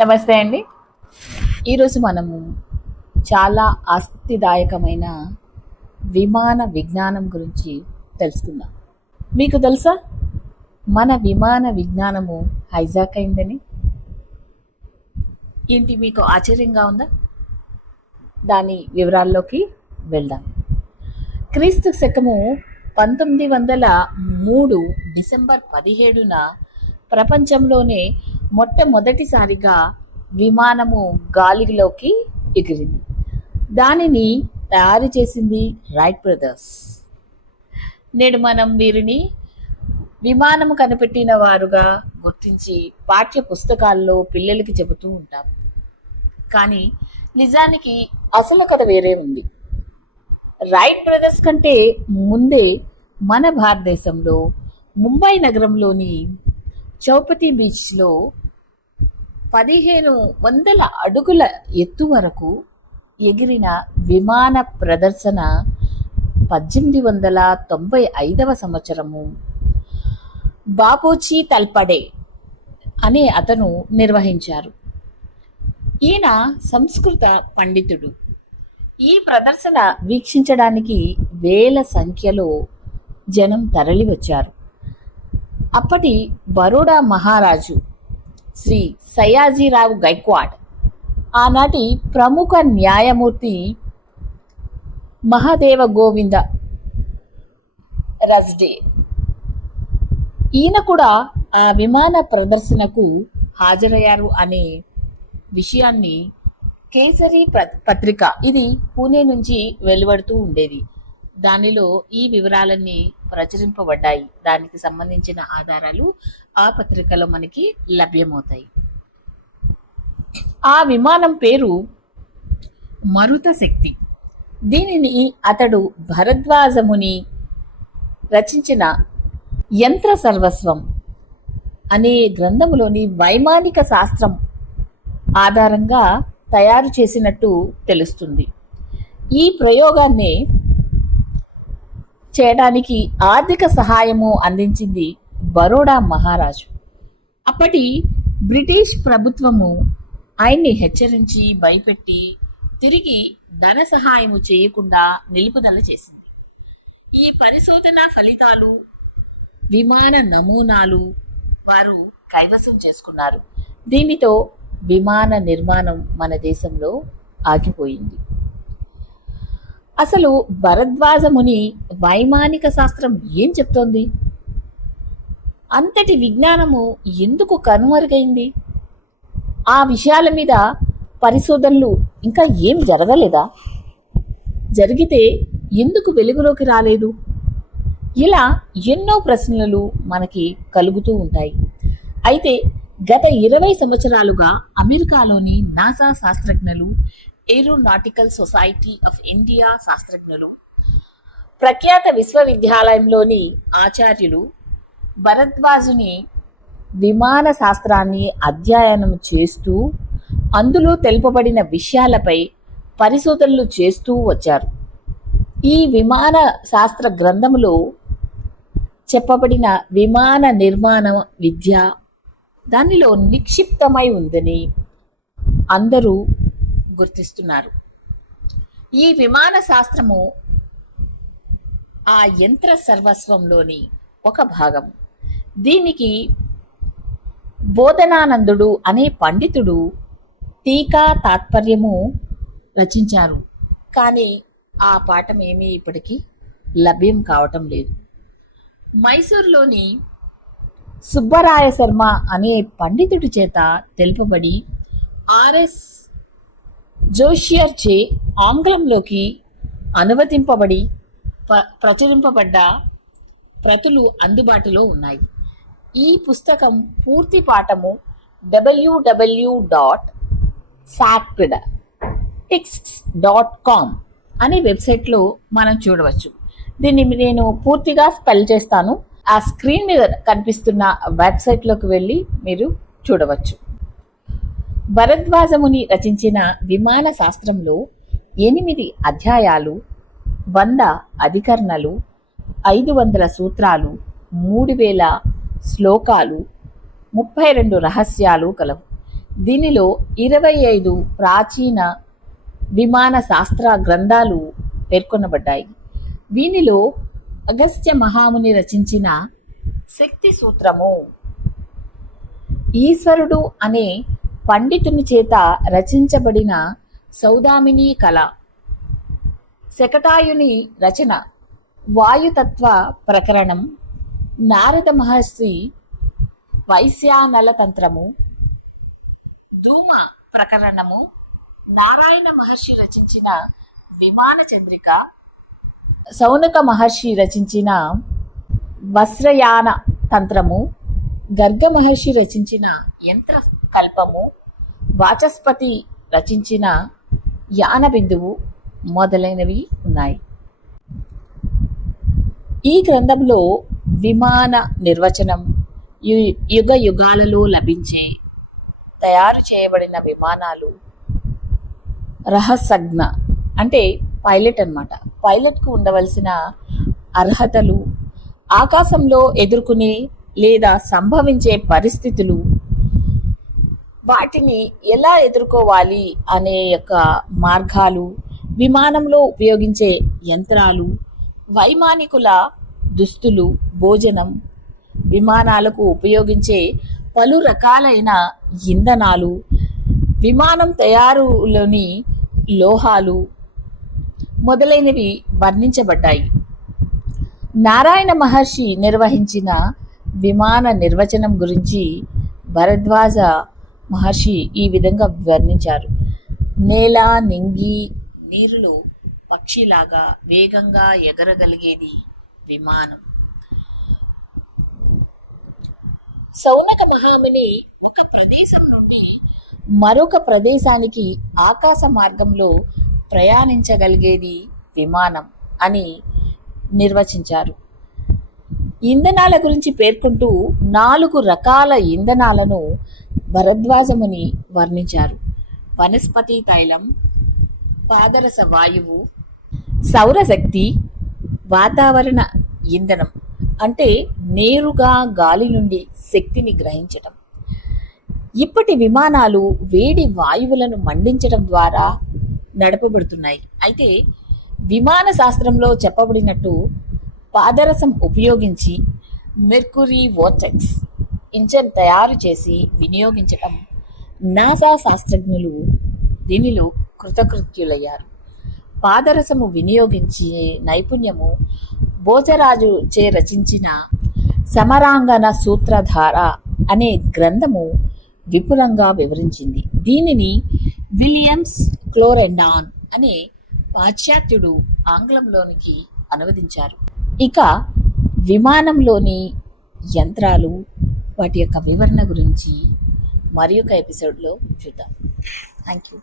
నమస్తే అండి. ఈరోజు మనము చాలా ఆసక్తిదాయకమైన విమాన విజ్ఞానం గురించి తెలుసుకుందాం. మీకు తెలుసా? మన విమాన విజ్ఞానము హైజాక్ అయిందని? ఏంటి మీకు ఆశ్చర్యంగా ఉందా? దాని వివరాల్లోకి వెళ్దాం. క్రీస్తు శకము పంతొమ్మిది వందల మూడు డిసెంబర్ పదిహేడున ప్రపంచంలోనే మొట్టమొదటిసారిగా విమానము గాలిలోకి ఎగిరింది. దానిని తయారు చేసింది రైట్ బ్రదర్స్ నేడు మనం వీరిని విమానము కనిపెట్టిన వారుగా గుర్తించి పాఠ్య పుస్తకాల్లో పిల్లలకి చెబుతూ ఉంటాం. కానీ నిజానికి అసలు కథ వేరే ఉంది. రైట్ బ్రదర్స్ కంటే ముందే మన భారతదేశంలో ముంబై నగరంలోని చౌపతి బీచ్లో పదిహేను వందల అడుగుల ఎత్తు వరకు ఎగిరిన విమాన ప్రదర్శన పద్దెనిమిది వందల తొంభై ఐదవ సంవత్సరము. బాపూజీ తల్పడే అనే అతను నిర్వహించారు. ఈయన సంస్కృత పండితుడు. ఈ ప్రదర్శన వీక్షించడానికి వేల సంఖ్యలో జనం తరలివచ్చారు. అప్పటి బరోడా మహారాజు శ్రీ సయాజీరావు గైక్వాడ్. ఆనాటి ప్రముఖ న్యాయమూర్తి మహాదేవ గోవింద రజ్డే. ఈయన కూడా ఆ విమాన ప్రదర్శనకు హాజరయ్యారు అనే విషయాన్ని కేసరి పత్రిక ఇది పూణే నుంచి వెలువడుతూ ఉండేది. దానిలో ఈ వివరాలన్నీ ప్రచురింపబడ్డాయి. దానికి సంబంధించిన ఆధారాలు ఆ పత్రికలో మనకి లభ్యమవుతాయి. ఆ విమానం పేరు మరుత శక్తి. దీనిని అతడు భరద్వాజముని రచించిన యంత్ర సర్వస్వం అనే గ్రంథములోని వైమానిక శాస్త్రం ఆధారంగా తయారు చేసినట్టు తెలుస్తుంది. ఈ ప్రయోగాన్ని చేయడానికి ఆర్థిక సహాయము అందించింది బరోడా మహారాజు. అప్పటి బ్రిటిష్ ప్రభుత్వము ఆయన్ని హెచ్చరించి భయపెట్టి తిరిగి ధన సహాయము చేయకుండా నిలుపుదల చేసింది. ఈ పరిశోధన ఫలితాలు విమాన నమూనాలు వారు కైవసం చేసుకున్నారు. దీనితో విమాన నిర్మాణం మన దేశంలో ఆగిపోయింది. అసలు భరద్వాజముని వైమానిక శాస్త్రం ఏం చెప్తోంది? అంతటి విజ్ఞానము ఎందుకు కనుమరుగైంది? ఆ విషయాల మీద పరిశోధనలు ఇంకా ఏం జరగలేదా? జరిగితే ఎందుకు వెలుగులోకి రాలేదు? ఇలా ఎన్నో ప్రశ్నలు మనకి కలుగుతూ ఉంటాయి. అయితే గత ఇరవై సంవత్సరాలుగా అమెరికాలోని నాసా శాస్త్రజ్ఞులు ఏరోనాటికల్ సొసైటీ ఆఫ్ ఇండియా శాస్త్రజ్ఞులు. ప్రఖ్యాత విశ్వవిద్యాలయంలోని ఆచార్యులు భరద్వాజుని విమాన శాస్త్రాన్ని అధ్యయనం చేస్తూ అందులో తెలుపబడిన విషయాలపై పరిశోధనలు చేస్తూ వచ్చారు. ఈ విమాన శాస్త్ర గ్రంథములో చెప్పబడిన విమాన నిర్మాణ విద్య దానిలో నిక్షిప్తమై ఉందని అందరూ గుర్తిస్తున్నారు. ఈ విమాన శాస్త్రము ఆ యంత్ర సర్వస్వంలోని ఒక భాగం. దీనికి బోధనానందుడు అనే పండితుడు టీకా తాత్పర్యము రచించారు. కానీ ఆ పాఠం ఏమీ ఇప్పటికీ లభ్యం కావటం లేదు. మైసూర్లోని సుబ్బరాయ శర్మ అనే పండితుడి చేత తెలుపబడి ఆర్ఎస్ జోషియర్ చే ఆంగ్లంలోకి అనువదింపబడి ప- ప్రచురింపబడ్డ ప్రతులు అందుబాటులో ఉన్నాయి. ఈ పుస్తకం పూర్తి పాఠము W W W dot sacred text dot com అనే వెబ్సైట్లో మనం చూడవచ్చు. దీన్ని నేను పూర్తిగా స్పెల్ చేస్తాను. ఆ స్క్రీన్ మీద కనిపిస్తున్న వెబ్సైట్లోకి వెళ్ళి మీరు చూడవచ్చు. భరద్వాజముని రచించిన విమాన శాస్త్రంలో ఎనిమిది అధ్యాయాలు వంద అధికరణలు ఐదు వందల సూత్రాలు మూడు వేల శ్లోకాలు ముప్పై రెండు రహస్యాలు కలవు. దీనిలో ఇరవై ఐదు ప్రాచీన విమాన శాస్త్ర గ్రంథాలు పేర్కొనబడ్డాయి. వీనిలో అగస్త్య మహాముని రచించిన శక్తి సూత్రము ఈశ్వరుడు అనే పండితుని చేత రచించబడిన సౌదామిని కళ. శకటాయుని రచన. వాయుతత్వ ప్రకరణం. నారద మహర్షి వైశ్యానల తంత్రము ధూమ ప్రకరణము. నారాయణ మహర్షి రచించిన విమాన చంద్రిక. సౌనక మహర్షి రచించిన వస్త్రయాన తంత్రము. గర్గ మహర్షి రచించిన యంత్ర కల్పము. వాచస్పతి రచించిన యాన బిందువు మొదలైనవి ఉన్నాయి. ఈ గ్రంథంలో విమాన నిర్వచనం యు- యుగ యుగాలలో లభించే తయారు చేయబడిన విమానాలు రహస్యజ్ఞ అంటే పైలట్ అన్నమాట. పైలట్కు ఉండవలసిన అర్హతలు ఆకాశంలో ఎదుర్కొనే లేదా సంభవించే పరిస్థితులు వాటిని ఎలా ఎదుర్కోవాలి అనే యొక్క మార్గాలు విమానంలో ఉపయోగించే యంత్రాలు వైమానికుల దుస్తులు భోజనం విమానాలకు ఉపయోగించే పలు రకాలైన ఇంధనాలు విమానం తయారులోని లోహాలు మొదలైనవి వర్ణించబడ్డాయి. నారాయణ మహర్షి నిర్వహించిన విమాన నిర్వచనం గురించి భరద్వాజ మహర్షి ఈ విధంగా వర్ణించారు. నేల నింగి నీరులో పక్షిలాగా వేగంగా ఎగరగలిగేది విమానం. సౌనక మహాముని ఒక ప్రదేశం నుండి మరొక ప్రదేశానికి ఆకాశ మార్గంలో ప్రయాణించగలిగేది విమానం అని నిర్వచించారు. ఇంధనాల గురించి పేర్కొంటూ నాలుగు రకాల ఇంధనాలను భరద్వాజముని వర్ణించారు. వనస్పతి తైలం పాదరస వాయువు సౌరశక్తి వాతావరణ ఇంధనం అంటే నేరుగా గాలి నుండి శక్తిని గ్రహించటం. ఇప్పటి విమానాలు వేడి వాయువులను మండించడం ద్వారా నడపబడుతున్నాయి. అయితే విమాన శాస్త్రంలో చెప్పబడినట్టు పాదరసం ఉపయోగించి మెర్కురీ వోటెక్స్ ఇంజన్ తయారు చేసి వినియోగించటం నాసా శాస్త్రజ్ఞులు దీనిలో కృతకృత్యులయ్యారు. పాదరసము వినియోగించే నైపుణ్యము భోజరాజు చే రచించిన సమరాంగన సూత్రధార అనే గ్రంథము విపులంగా వివరించింది. దీనిని విలియమ్స్ క్లోరెండాన్ అనే పాశ్చాత్యుడు ఆంగ్లంలోనికి అనువదించారు. ఇక విమానంలోని యంత్రాలు వాటి యొక్క వివరణ గురించి మరి ఒక ఎపిసోడ్లో చూద్దాం. Thank you